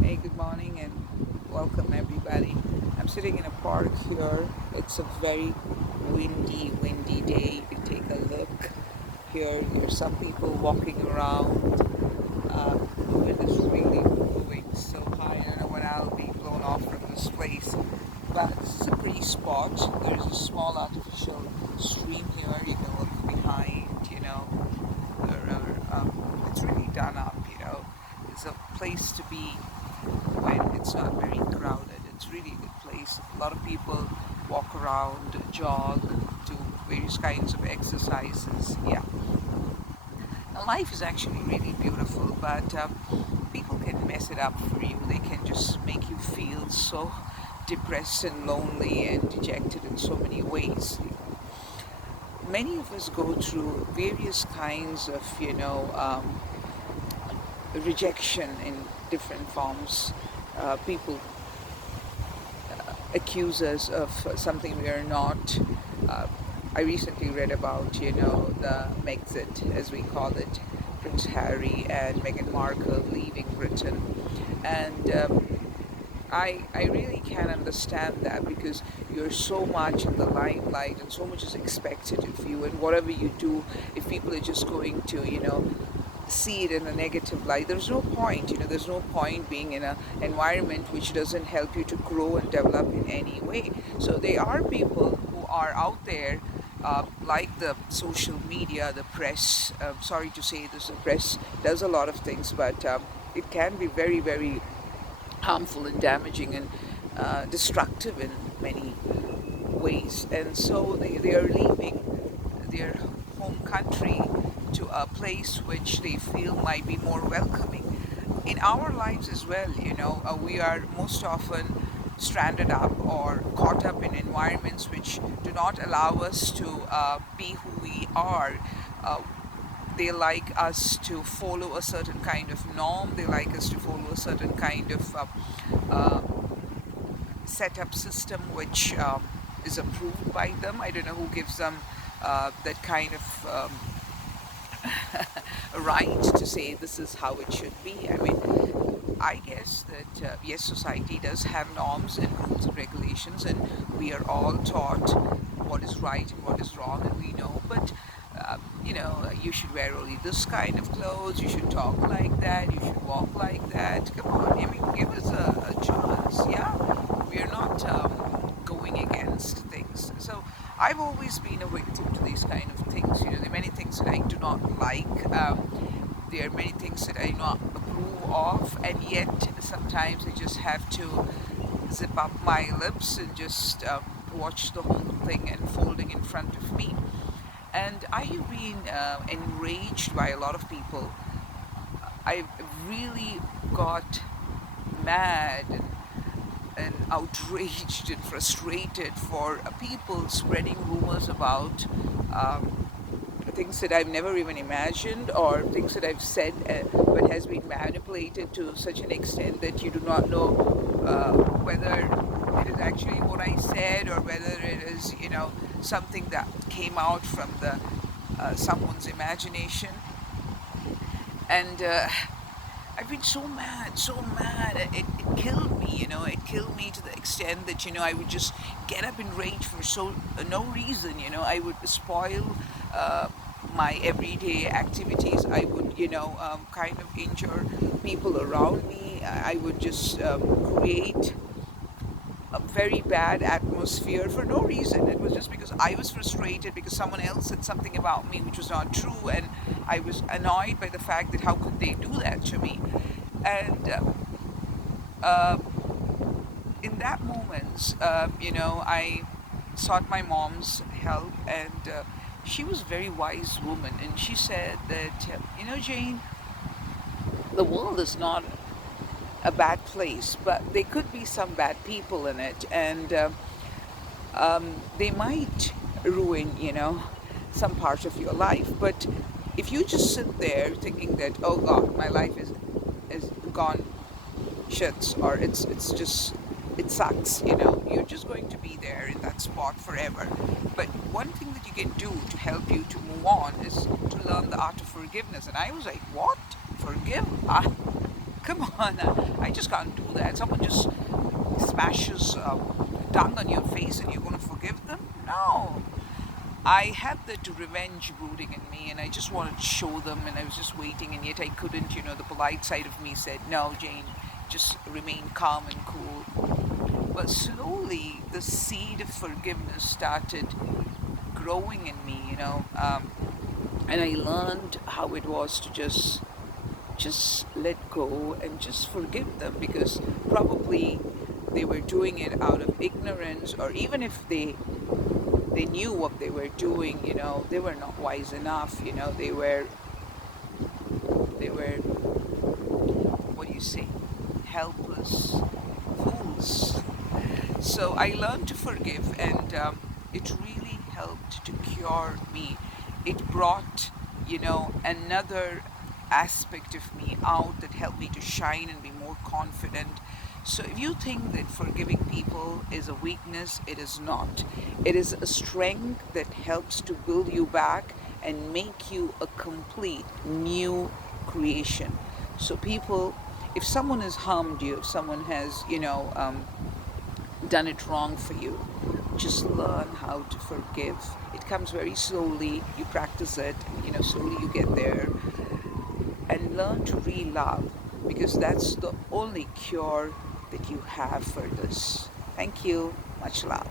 Hey, good morning and welcome everybody. I'm sitting in a park here. It's a very windy day. If you take a look here, there's some people walking around. The wind is really blowing so high. I don't know when I'll be blown off from this place. But this is a pretty spot. There's a small artificial stream here. You can look behind. It's really done up. It's a place to be when it's not very crowded. It's really a good place. A lot of people walk around, jog, do various kinds of exercises. Yeah. Now, life is actually really beautiful, but people can mess it up for you. They can just make you feel so depressed and lonely and dejected in so many ways. Many of us go through various kinds of, rejection in different forms. People accuse us of something we are not. Uh, I recently read about, the Megxit, as we call it, Prince Harry and Meghan Markle leaving Britain. And I really can understand that because you're so much in the limelight and so much is expected of you, and whatever you do, if people are just going to, see it in a negative light, there's no point. There's no point being in an environment which doesn't help you to grow and develop in any way. So there are people who are out there, like the social media, the press. Sorry to say this, the press does a lot of things, but it can be very, very harmful and damaging and destructive in many ways. And so they are leaving their home country to a place which they feel might be more welcoming. In our lives as well, we are most often stranded up or caught up in environments which do not allow us to be who we are. Uh, they like us to follow a certain kind of norm. They like us to follow a certain kind of uh, setup system which is approved by them. I don't know who gives them that kind of right to say this is how it should be. I mean, I guess that yes, society does have norms and rules and regulations, and we are all taught what is right and what is wrong, and we know. But you should wear only this kind of clothes. You should talk like that. You should walk like that. Come on, I mean, give us a chance. Yeah, we are not going against things. So I've always been a victim to these kind of things. There are many things that I do not like. There are many things that I do not approve of, and yet sometimes I just have to zip up my lips and just watch the whole thing unfolding in front of me. And I have been enraged by a lot of people. I really got mad and outraged and frustrated for people spreading rumors about things that I've never even imagined, or things that I've said but has been manipulated to such an extent that you do not know whether it is actually what I said or whether it is, something that came out from the someone's imagination. And I've been so mad, so mad. It killed me, It killed me to the extent that, I would just get up in rage for no reason, I would spoil uh, my everyday activities. I would, kind of injure people around me. I would just create a very bad atmosphere for no reason. It was just because I was frustrated because someone else said something about me which was not true, and I was annoyed by the fact that how could they do that to me. And uh, in that moment, I sought my mom's help, and she was a very wise woman, and she said that, Jane, the world is not a bad place, but there could be some bad people in it, and they might ruin, some part of your life. But if you just sit there thinking that, oh God, my life is gone shits, or it's just it sucks, you're just going to be there in that spot forever. But one thing that you can do to help you to move on is to learn the art of forgiveness. And I was like, what? Forgive? Come on, I just can't do that. Someone just smashes dung on your face and you're going to forgive them? No. I have that revenge brooding in me, and I just wanted to show them, and I was just waiting, and yet I couldn't. You know, the polite side of me said, "No, Jane, just remain calm and cool." But slowly, the seed of forgiveness started growing in me. And I learned how it was to just let go and just forgive them, because probably they were doing it out of ignorance, or even if they knew what they were doing, they were not wise enough. They were what do you say, helpless fools. So I learned to forgive, and it really helped to cure me. It brought, another aspect of me out that helped me to shine and be more confident. So if you think that forgiving people is a weakness, it is not. It is a strength that helps to build you back and make you a complete new creation. So people, if someone has harmed you, if someone has, done it wrong for you, just learn how to forgive. It comes very slowly. You practice it, slowly you get there, and learn to re-love, because that's the only cure that you have for this. Thank you. Much love.